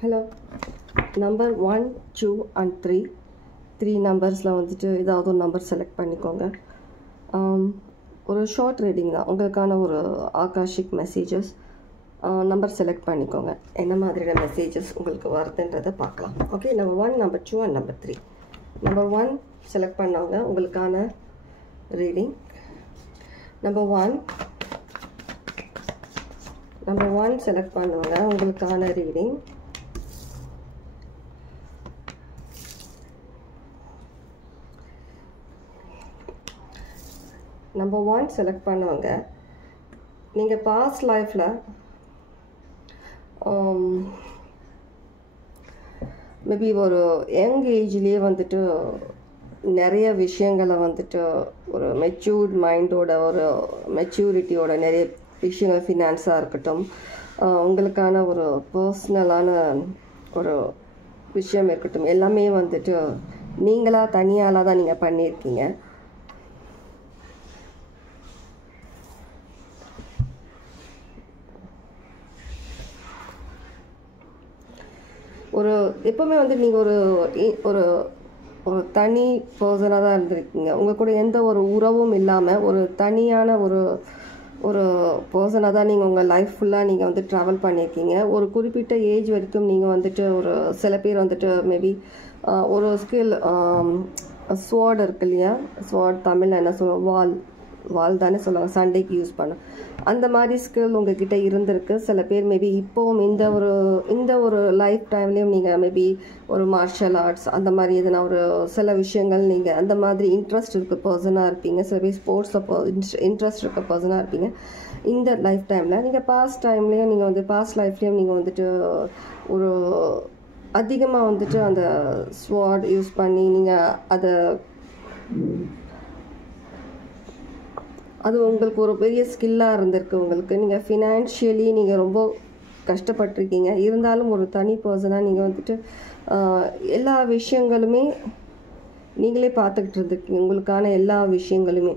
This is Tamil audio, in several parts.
ஹலோ. நம்பர் 1, 2 and 3 நம்பர்ஸில் வந்துட்டு ஏதாவது ஒரு நம்பர் செலக்ட் பண்ணிக்கோங்க. ஒரு ஷார்ட் ரீடிங் தான், உங்களுக்கான ஒரு ஆகாஷிக் மெசேஜஸ். நம்பர் செலக்ட் பண்ணிக்கோங்க, என்ன மாதிரியான மெசேஜஸ் உங்களுக்கு வருதுன்றதை பார்க்கலாம். Okay, number 1, number 2 and number 3. Number 1 select பண்ணவங்க உங்களுக்கான ரீடிங். நம்பர் 1 செலக்ட் பண்ணுவாங்க உங்களுக்கான ரீடிங். நம்பர் 1 செலக்ட் பண்ணுவாங்க, நீங்கள் பாஸ்ட் லைஃப்பில் மேபி ஒரு யங் ஏஜ்லேயே வந்துட்டு நிறைய விஷயங்களை வந்துட்டு ஒரு மெச்சூர்ட் மைண்டோட, ஒரு மெச்சூரிட்டியோட நிறைய விஷயங்கள், ஃபினான்ஸாக இருக்கட்டும், உங்களுக்கான ஒரு பர்சனலான ஒரு விஷயம் இருக்கட்டும், எல்லாமே வந்துட்டு நீங்களாக தனியால் தான் நீங்கள் பண்ணியிருக்கீங்க. ஒரு எப்போவுமே வந்து நீங்கள் ஒரு ஒரு தனி பர்சனாக தான் இருந்திருக்கீங்க. உங்கள் கூட எந்த ஒரு உறவும் இல்லாமல் ஒரு தனியான ஒரு பர்சனாக தான் நீங்கள் உங்கள் லைஃப் ஃபுல்லாக நீங்கள் வந்து ட்ராவல் பண்ணியிருக்கீங்க. ஒரு குறிப்பிட்ட ஏஜ் வரைக்கும் நீங்கள் வந்துட்டு ஒரு சில பேர் வந்துட்டு மேபி ஒரு ஸ்கில், ஸ்வாட் இருக்கு இல்லையா, ஸ்வாட் தமிழில் என்ன சொல்லுவோம், வால் தானே சொல்லுவாங்க, சண்டைக்கு யூஸ் பண்ண, அந்த மாதிரி ஸ்கில் உங்ககிட்ட இருந்திருக்கு. சில பேர் மேபி இப்போவும் இந்த ஒரு லைஃப் டைம்லேயும் நீங்கள் மேபி ஒரு மார்ஷல் ஆர்ட்ஸ் அந்த மாதிரி எதுனா ஒரு சில விஷயங்கள் நீங்கள் அந்த மாதிரி இன்ட்ரெஸ்ட் இருக்க பர்சனாக இருப்பீங்க. சில பேர் ஸ்போர்ட்ஸில் இன்ட்ரெஸ்ட் இருக்க பர்சனாக இருப்பீங்க. இந்த லைஃப் டைமில் நீங்கள் பாஸ்ட் டைம்லேயும் நீங்கள் வந்து பாஸ்ட் லைஃப்லேயும் நீங்கள் வந்துட்டு ஒரு அதிகமாக வந்துட்டு அந்த ஸ்வாட் யூஸ் பண்ணி நீங்கள் அது உங்களுக்கு ஒரு பெரிய ஸ்கில்லாக இருந்திருக்கு. உங்களுக்கு நீங்கள் ஃபினான்ஷியலி நீங்கள் ரொம்ப கஷ்டப்பட்டிருக்கீங்க. இருந்தாலும் ஒரு தனி பர்சனாக நீங்கள் வந்துட்டு எல்லா விஷயங்களுமே நீங்களே பார்த்துக்கிட்டு இருந்திருக்கீங்க, உங்களுக்கான எல்லா விஷயங்களுமே.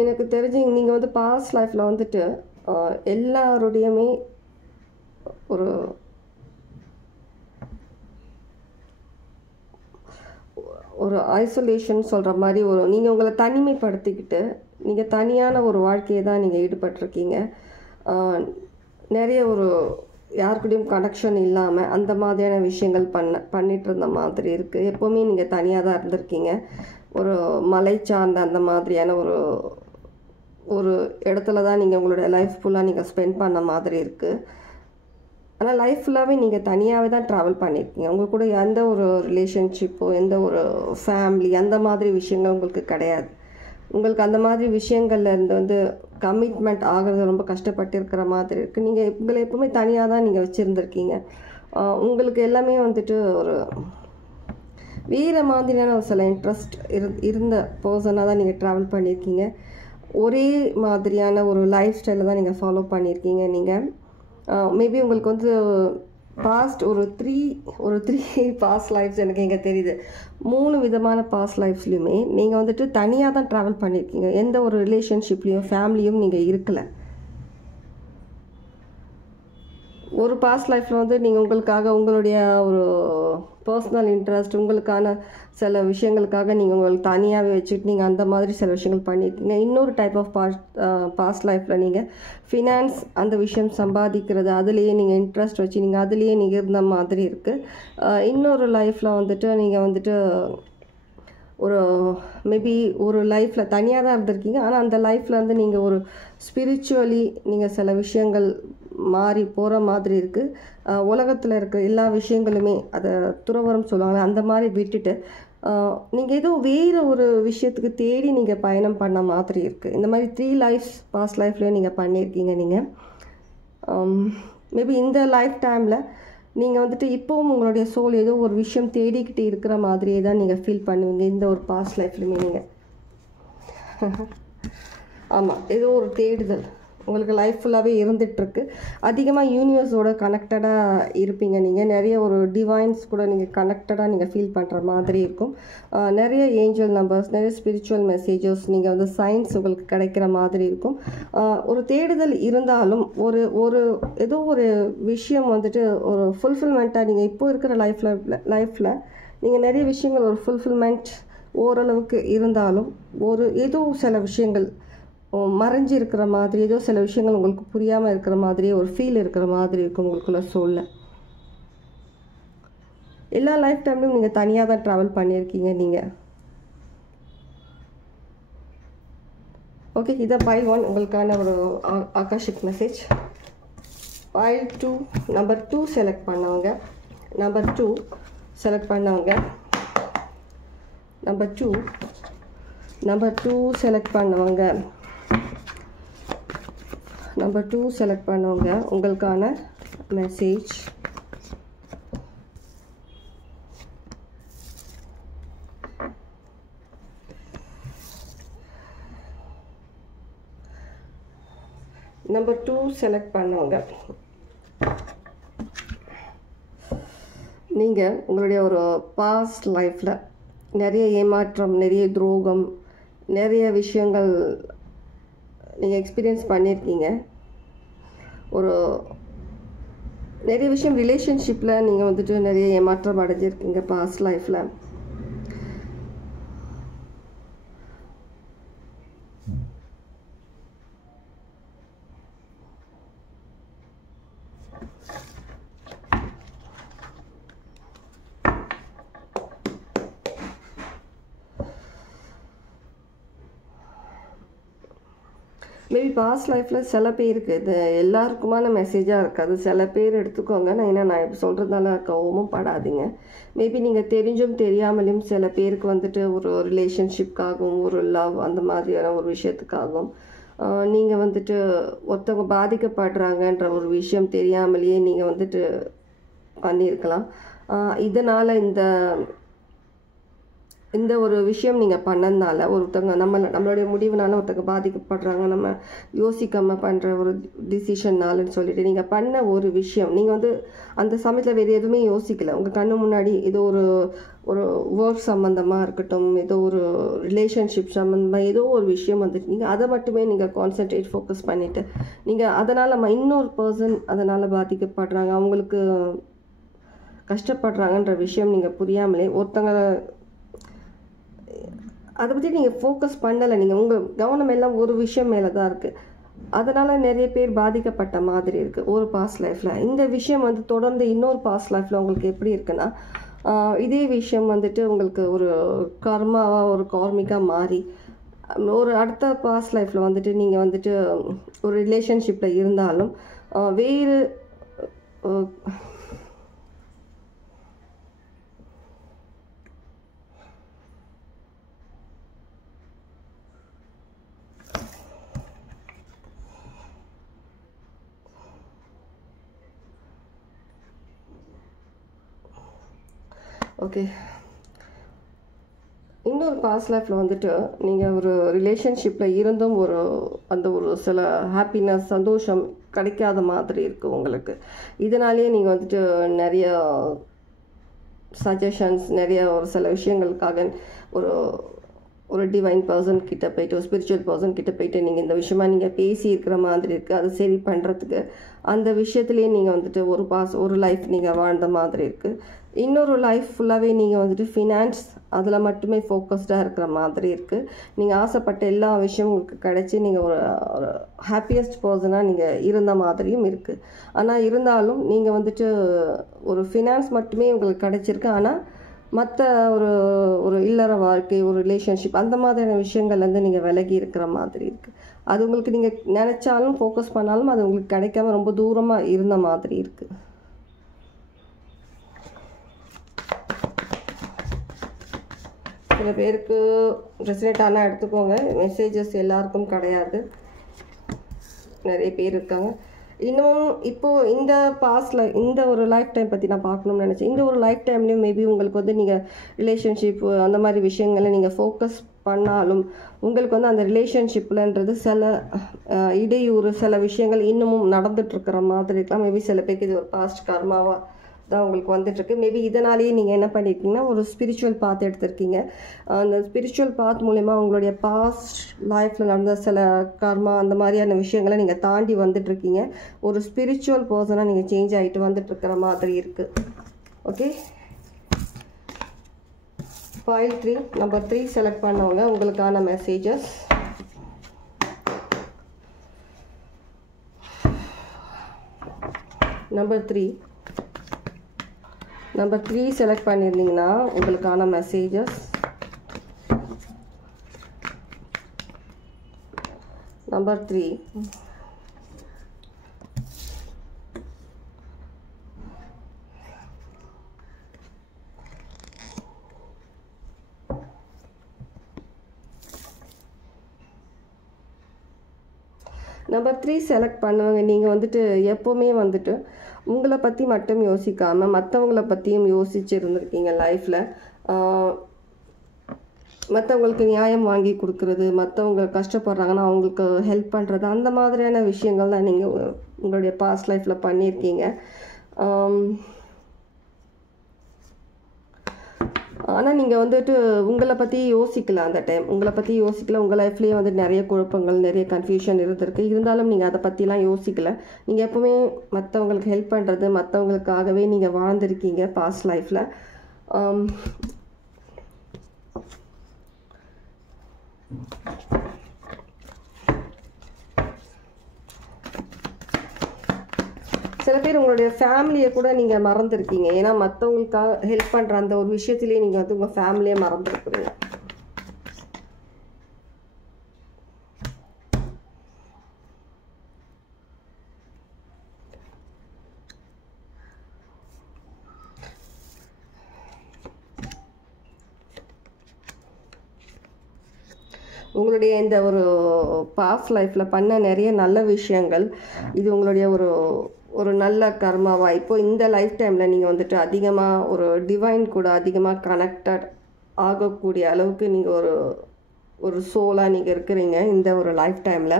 எனக்கு தெரிஞ்சு நீங்கள் வந்து பாஸ்ட் லைஃப்பில் வந்துட்டு எல்லாருடையுமே ஒரு ஐசோலேஷன் சொல்கிற மாதிரி நீங்கள் உங்களை தனிமைப்படுத்திக்கிட்டு நீங்கள் தனியான ஒரு வாழ்க்கையை தான் நீங்கள் ஈடுபட்டிருக்கீங்க. நிறைய யாருக்கூடையும் கனெக்ஷன் இல்லாமல் அந்த மாதிரியான விஷயங்கள் பண்ணிட்டு இருந்த மாதிரி இருக்குது. எப்போவுமே நீங்கள் தனியாக தான் இருந்திருக்கீங்க. ஒரு மலை சார்ந்த அந்த மாதிரியான ஒரு இடத்துல தான் நீங்கள் உங்களுடைய லைஃப் ஃபுல்லாக நீங்கள் ஸ்பெண்ட் பண்ண மாதிரி இருக்குது. ஆனால் லைஃப் ஃபுல்லாகவே நீங்கள் தனியாகவே தான் ட்ராவல் பண்ணியிருக்கீங்க. உங்கள் கூட எந்த ஒரு ரிலேஷன்ஷிப்போ எந்த ஒரு ஃபேமிலி அந்த மாதிரி விஷயங்கள் உங்களுக்கு கிடையாது. உங்களுக்கு அந்த மாதிரி விஷயங்கள்ல இருந்து வந்து கமிட்மெண்ட் ஆகிறது ரொம்ப கஷ்டப்பட்டு இருக்கிற மாதிரி இருக்குது. நீங்கள் உங்களை எப்பவுமே தனியாக தான் நீங்கள் வச்சுருந்துருக்கீங்க. உங்களுக்கு எல்லாமே வந்துட்டு ஒரு வேறு மாதிரியான ஒரு சில இன்ட்ரெஸ்ட் இருந்த பர்சனாக தான் நீங்கள் ட்ராவல் பண்ணியிருக்கீங்க. ஒரே மாதிரியான ஒரு லைஃப் ஸ்டைலில் தான் நீங்கள் ஃபாலோ பண்ணியிருக்கீங்க. நீங்கள் மேபி உங்களுக்கு வந்து பாஸ்ட் ஒரு த்ரீ பாஸ்ட் லைஃப்ஸ் எனக்கு இங்கே தெரியுது. 3 விதமான பாஸ்ட் லைஃப்ஸ்லையுமே நீங்கள் வந்துட்டு தனியாக தான் ட்ராவல் பண்ணியிருக்கீங்க. எந்த ஒரு ரிலேஷன்ஷிப்லேயும் ஃபேமிலியும் நீங்கள் இருக்கலை. ஒரு பாஸ்ட் லைஃப்பில் வந்து நீங்கள் உங்களுக்காக உங்களுடைய ஒரு பர்சனல் இன்ட்ரெஸ்ட், உங்களுக்கான சில விஷயங்களுக்காக நீங்கள் உங்களுக்கு தனியாகவே வச்சுட்டு நீங்கள் அந்த மாதிரி சில விஷயங்கள் பண்ணியிருக்கீங்க. இன்னொரு டைப் ஆஃப் பாஸ்ட் லைஃப்பில் நீங்கள் ஃபினான்ஸ் அந்த விஷயம் சம்பாதிக்கிறது, அதுலேயே நீங்கள் இன்ட்ரெஸ்ட் வச்சு நீங்கள் அதுலேயே நீங்கள் இருந்த மாதிரி இருக்குது. இன்னொரு லைஃப்பில் வந்துட்டு நீங்கள் வந்துட்டு மேபி ஒரு லைஃப்பில் தனியாக தான் இருந்திருக்கீங்க. ஆனால் அந்த லைஃப்பில் வந்து நீங்கள் ஒரு ஸ்பிரிச்சுவலி நீங்கள் சில விஷயங்கள் மாறி போகிற மாதிரி இருக்குது. உலகத்தில் இருக்க எல்லா விஷயங்களுமே அதை துறவரம் சொல்லுவாங்க, அந்த மாதிரி விட்டுட்டு நீங்கள் ஏதோ வேறு ஒரு விஷயத்துக்கு தேடி நீங்கள் பயணம் பண்ண மாதிரி இருக்குது. இந்த மாதிரி 3 லைஃப்ஸ் பாஸ்ட் லைஃப்லேயும் நீங்கள் பண்ணியிருக்கீங்க. நீங்கள் மேபி இந்த லைஃப் டைமில் நீங்கள் வந்துட்டு இப்போவும் உங்களுடைய சோல் ஏதோ ஒரு விஷயம் தேடிக்கிட்டு இருக்கிற மாதிரியே தான் நீங்கள் ஃபீல் பண்ணுவீங்க இந்த ஒரு பாஸ்ட் லைஃப்லையுமே. நீங்கள் ஆமாம், ஏதோ ஒரு தேடுதல் உங்களுக்கு லைஃப் ஃபுல்லாகவே இருந்துகிட்ருக்கு. அதிகமாக யூனிவர்ஸோட கனெக்டடாக இருப்பீங்க. நீங்கள் நிறைய ஒரு டிவைன்ஸ் கூட நீங்கள் கனெக்டடாக நீங்கள் ஃபீல் பண்ணுற மாதிரி இருக்கும். நிறைய ஏஞ்சல் நம்பர்ஸ், நிறைய ஸ்பிரிச்சுவல் மெசேஜஸ், நீங்கள் வந்து சயின்ஸ் உங்களுக்கு கிடைக்கிற மாதிரி இருக்கும். ஒரு தேடுதல் இருந்தாலும் ஒரு ஏதோ ஒரு விஷயம் வந்துட்டு ஒரு ஃபுல்ஃபில்மெண்ட்டாக நீங்கள் இப்போ இருக்கிற லைஃப்பில் நீங்கள் நிறைய விஷயங்கள் ஒரு ஃபுல்ஃபில்மெண்ட் ஓரளவுக்கு இருந்தாலும் ஏதோ சில விஷயங்கள் மறைஞ்சி இருக்கிற மாதிரி, ஏதோ சில விஷயங்கள் உங்களுக்கு புரியாமல் இருக்கிற மாதிரியே ஒரு ஃபீல் இருக்கிற மாதிரி இருக்கும் உங்களுக்குள்ள சோல்ல. எல்லா லைஃப் டைம்லையும் நீங்கள் தனியாக தான் ட்ராவல் பண்ணியிருக்கீங்க நீங்கள். ஓகே, இதை பைல் 1 உங்களுக்கான ஒரு Akashic message. File 2 number 2 select பண்ணவங்க, நம்பர் 2 செலக்ட் பண்ணவங்க, நம்பர் 2 செலக்ட் பண்ணவங்க, நம்பர் 2 செலக்ட் பண்ணவங்க உங்களுக்கான மெசேஜ். நம்பர் 2 செலக்ட் பண்ணவங்க, நீங்கள் உங்களுடைய ஒரு பாஸ்ட் லைஃப்பில் நிறைய ஏமாற்றம், நிறைய துரோகம், நிறைய விஷயங்கள் நீங்கள் எக்ஸ்பீரியன்ஸ் பண்ணியிருக்கீங்க. நிறைய விஷயம் ரிலேஷன்ஷிப்பில் நீங்கள் வந்துட்டு நிறைய ஏமாற்றம் அடைஞ்சிருக்கீங்க பாஸ்ட் லைஃப்பில். மேபி பாஸ்ட் லைஃப்பில் சில பேருக்கு இது எல்லாருக்குமான மெசேஜாக இருக்காது. சில பேர் எடுத்துக்கோங்க, நான் இப்போ சொல்கிறதுனால கோவமும் படாதீங்க. மேபி நீங்கள் தெரிஞ்சும் தெரியாமலையும் சில பேருக்கு வந்துட்டு ஒரு ரிலேஷன்ஷிப்காகவும் ஒரு லவ் அந்த மாதிரியான ஒரு விஷயத்துக்காகவும் நீங்கள் வந்துட்டு ஒருத்தவங்க பாதிக்கப்படுறாங்கன்ற ஒரு விஷயம் தெரியாமலேயே நீங்கள் வந்துட்டு பண்ணியிருக்கலாம். இதனால் இந்த ஒரு விஷயம் நீங்கள் பண்ணதுனால ஒருத்தவங்க நம்மளுடைய முடிவுனால ஒருத்தவங்க பாதிக்கப்படுறாங்க, நம்ம யோசிக்காமல் பண்ணுற ஒரு டிசிஷன்னாலன்னு சொல்லிட்டு நீங்கள் பண்ண ஒரு விஷயம், நீங்கள் வந்து அந்த சமயத்தில் வேறு எதுவுமே யோசிக்கலை. உங்கள் கண்ணு முன்னாடி ஏதோ ஒரு ஒர்க் சம்மந்தமாக இருக்கட்டும், ஏதோ ஒரு ரிலேஷன்ஷிப் சம்மந்தமாக ஏதோ ஒரு விஷயம் வந்துட்டு நீங்கள் அதை மட்டுமே நீங்கள் கான்சென்ட்ரேட் ஃபோக்கஸ் பண்ணிவிட்டு நீங்கள் அதனால் இன்னொரு பர்சன் அதனால் பாதிக்கப்படுறாங்க, அவங்களுக்கு கஷ்டப்படுறாங்கன்ற விஷயம் நீங்கள் புரியாமலே ஒருத்தங்க அதை பற்றி நீங்கள் ஃபோக்கஸ் பண்ணலை. நீங்கள் உங்கள் கவனம் எல்லாம் ஒரு விஷயம் மேலே தான் இருக்குது. அதனால் நிறைய பேர் பாதிக்கப்பட்ட மாதிரி இருக்குது ஒரு பாஸ்ட் லைஃப்பில். இந்த விஷயம் வந்து தொடர்ந்து இன்னொரு பாஸ்ட் லைஃப்பில் உங்களுக்கு எப்படி இருக்குன்னா, இதே விஷயம் வந்துட்டு உங்களுக்கு ஒரு கர்மாவாக ஒரு கார்மிக்காக மாறி ஒரு அடுத்த பாஸ்ட் லைஃப்பில் வந்துட்டு நீங்கள் வந்துட்டு ஒரு ரிலேஷன்ஷிப்பில் இருந்தாலும் வேறு ஓகே, இன்னொரு பாஸ்ட் லைஃப்பில் வந்துட்டு நீங்கள் ஒரு ரிலேஷன்ஷிப்பில் இருந்தும் அந்த ஒரு சில ஹாப்பினஸ், சந்தோஷம் கிடைக்காத மாதிரி இருக்குது உங்களுக்கு. இதனாலேயே நீங்கள் வந்துட்டு நிறைய சஜஷன்ஸ், நிறைய ஒரு சில விஷயங்களுக்காக ஒரு டிவைன் பர்சன் கிட்ட போயிட்டு, ஒரு ஸ்பிரிச்சுவல் பர்சன் கிட்ட போயிட்டு நீங்கள் இந்த விஷயமா நீங்கள் பேசி இருக்கிற மாதிரி இருக்குது. அது சரி பண்ணுறதுக்கு அந்த விஷயத்துலேயே நீங்கள் வந்துட்டு ஒரு லைஃப் நீங்கள் வாழ்ந்த மாதிரி இருக்குது. இன்னொரு லைஃப் ஃபுல்லாகவே நீங்கள் வந்துட்டு ஃபினான்ஸ் அதில் மட்டுமே ஃபோக்கஸ்டாக இருக்கிற மாதிரி இருக்குது. நீங்கள் ஆசைப்பட்ட எல்லா விஷயமும் உங்களுக்கு கிடச்சி நீங்கள் ஒரு ஹாப்பியஸ்ட் பர்சனாக நீங்கள் இருந்த மாதிரியும் இருக்குது. ஆனால் இருந்தாலும் நீங்கள் வந்துட்டு ஒரு ஃபினான்ஸ் மட்டுமே உங்களுக்கு கிடச்சிருக்கு. ஆனால் மற்ற ஒரு இல்லற வாழ்க்கை, ஒரு ரிலேஷன்ஷிப் அந்த மாதிரியான விஷயங்கள்லேருந்து நீங்கள் விலகி இருக்கிற மாதிரி இருக்குது. அது உங்களுக்கு நீங்கள் நினச்சாலும் ஃபோக்கஸ் பண்ணாலும் அது உங்களுக்கு கிடைக்காம ரொம்ப தூரமாக இருந்த மாதிரி இருக்குது. சில பேருக்கு ரெசினேட் ஆனால் எடுத்துக்கோங்க, மெசேஜஸ் எல்லாருக்கும் கிடையாது, நிறைய பேர் இருக்காங்க. இன்னும் இப்போது இந்த பாஸ்டில் இந்த ஒரு லைஃப் டைம் பற்றி நான் பார்க்கணும்னு நினச்சேன். இந்த ஒரு லைஃப் டைம்லேயும் மேபி உங்களுக்கு வந்து நீங்கள் ரிலேஷன்ஷிப்பு அந்த மாதிரி விஷயங்களை நீங்கள் ஃபோக்கஸ் பண்ணாலும் உங்களுக்கு வந்து அந்த ரிலேஷன்ஷிப்லன்றது சில இடையூறு சில விஷயங்கள் இன்னமும் நடந்துகிட்ருக்கிற மாதிரி இருக்கலாம். மேபி சில பேருக்கு இது ஒரு பாஸ்ட் கர்மாவாக தான் உங்களுக்கு வந்துட்டுருக்கு. மேபி இதனாலேயே நீங்கள் என்ன பண்ணியிருக்கீங்கன்னா ஒரு ஸ்பிரிச்சுவல் பாத் எடுத்திருக்கீங்க. அந்த ஸ்பிரிச்சுவல் பாத் மூலமா உங்களுடைய பாஸ்ட் லைஃப்பில் நடந்த சில கர்மா அந்த மாதிரியான விஷயங்களை நீங்கள் தாண்டி வந்துட்டுருக்கீங்க. ஒரு ஸ்பிரிச்சுவல் பர்சனாக நீங்கள் சேஞ்ச் ஆகிட்டு வந்துட்டுருக்கிற மாதிரி இருக்குது. ஓகே, ஃபைல் 3 நம்பர் 3 செலக்ட் பண்ணவங்க உங்களுக்கான மெசேஜஸ். நம்பர் 3 செலக்ட் பண்ணியிருந்தீங்கன்னா உங்களுக்கான மெசேஜஸ். நம்பர் 3 நம்பர் 3 செலக்ட் பண்ணுவாங்க. நீங்கள் வந்துட்டு எப்போவுமே வந்துட்டு உங்களை பற்றி மட்டும் யோசிக்காமல் மற்றவங்கள பற்றியும் யோசிச்சுருந்துருக்கீங்க லைஃப்பில். மற்றவங்களுக்கு நியாயம் வாங்கி கொடுக்குறது, மற்றவங்க கஷ்டப்படுறாங்கன்னா அவங்களுக்கு ஹெல்ப் பண்ணுறது, அந்த மாதிரியான விஷயங்கள் தான் நீங்கள் உங்களுடைய பாஸ்ட் லைஃப்பில் பண்ணியிருக்கீங்க. ஆனால் நீங்கள் வந்துட்டு உங்களை பற்றி யோசிக்கல. அந்த டைம் உங்களை பற்றி யோசிக்கல. உங்கள் லைஃப்லேயே வந்து நிறைய குழப்பங்கள் நிறைய கன்ஃபியூஷன் இருந்திருக்கு. இருந்தாலும் நீங்கள் அதை பற்றிலாம் யோசிக்கல. நீங்கள் எப்போவுமே மற்றவங்களுக்கு ஹெல்ப் பண்ணுறது மற்றவங்களுக்காகவே நீங்கள் வாழ்ந்துருக்கீங்க பாஸ்ட் லைஃப்பில். சில பேர் உங்களுடைய ஃபேமிலியை கூட நீங்கள் மறந்துருக்கீங்க. ஏன்னா மற்றவங்களுக்காக ஹெல்ப் பண்ணுற அந்த ஒரு விஷயத்திலே நீங்கள் வந்து உங்கள் ஃபேமிலியை மறந்துருக்குறீங்க. உங்களுடைய இந்த ஒரு பாஸ்ட் லைஃப்பில் பண்ண நிறைய நல்ல விஷயங்கள் இது உங்களுடைய ஒரு நல்ல கர்மாவா இப்போ இந்த லைஃப் டைமில் நீங்கள் வந்துட்டு அதிகமாக ஒரு டிவைன் கூட அதிகமாக கனெக்டட் ஆகக்கூடிய அளவுக்கு நீங்கள் ஒரு சோலாக நீங்கள் இருக்கிறீங்க இந்த ஒரு லைஃப் டைமில்.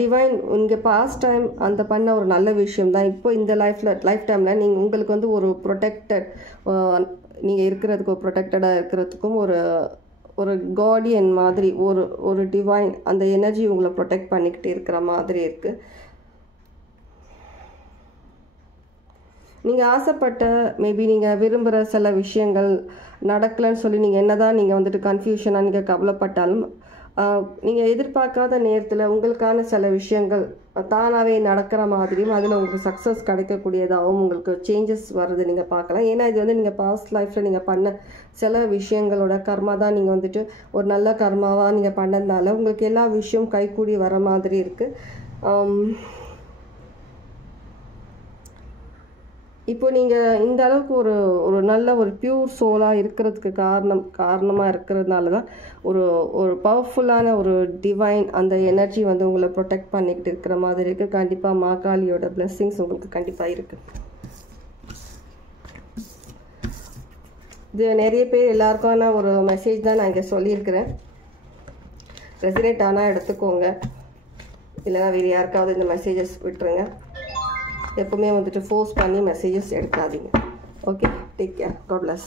டிவைன் இங்கே பாஸ்ட் டைம் அந்த பண்ண ஒரு நல்ல விஷயம் தான். இப்போ இந்த லைஃப் டைமில் நீங்கள் உங்களுக்கு வந்து ஒரு ப்ரொடெக்டட் நீங்கள் இருக்கிறதுக்கு ப்ரொடெக்டடாக இருக்கிறதுக்கும் ஒரு கார்டியன் மாதிரி ஒரு டிவைன் அந்த எனர்ஜி உங்களை ப்ரொடெக்ட் பண்ணிக்கிட்டே இருக்கிற மாதிரி இருக்குது. நீங்கள் ஆசைப்பட்ட மேபி நீங்கள் விரும்புகிற சில விஷயங்கள் நடக்கலைன்னு சொல்லி நீங்கள் என்ன தான் நீங்கள் வந்துட்டு கன்ஃபியூஷனாக நீங்கள் கவலைப்பட்டாலும் நீங்கள் எதிர்பார்க்காத நேரத்தில் உங்களுக்கான சில விஷயங்கள் தானாகவே நடக்கிற மாதிரியும் அதில் உங்களுக்கு சக்ஸஸ் கிடைக்கக்கூடியதாகவும் உங்களுக்கு சேஞ்சஸ் வர்றது நீங்கள் பார்க்கலாம். ஏன்னா இது வந்து நீங்கள் பாஸ்ட் லைஃப்பில் நீங்கள் பண்ண சில விஷயங்களோட கர்மா தான் நீங்கள் வந்துட்டு ஒரு நல்ல கர்மாவாக நீங்கள் பண்ணதுனால உங்களுக்கு எல்லா விஷயம் கைக்கூடி வர மாதிரி இருக்குது. இப்போ நீங்கள் இந்த அளவுக்கு ஒரு நல்ல ஒரு பியூர் சோலாக இருக்கிறதுக்கு காரணமாக இருக்கிறதுனால தான் ஒரு பவர்ஃபுல்லான ஒரு டிவைன் அந்த எனர்ஜி வந்து உங்களை ப்ரொடெக்ட் பண்ணிக்கிட்டு இருக்கிற மாதிரி இருக்குது. கண்டிப்பாக மாகாளியோட பிளெஸ்ஸிங்ஸ் உங்களுக்கு கண்டிப்பாக இருக்குது. இது நிறைய பேர் எல்லாருக்கான ஒரு மெசேஜ் தான் நான் இங்கே சொல்லியிருக்கிறேன். ரெசினேட் ஆனால் எடுத்துக்கோங்க, இல்லைனா வேறு யாருக்காவது இந்த மெசேஜஸ் விட்டுருங்க. எப்பவுமே வந்துட்டு ஃபோர்ஸ் பண்ணி மெசேஜஸ் எடுக்காதீங்க. Okay, take care, god plus.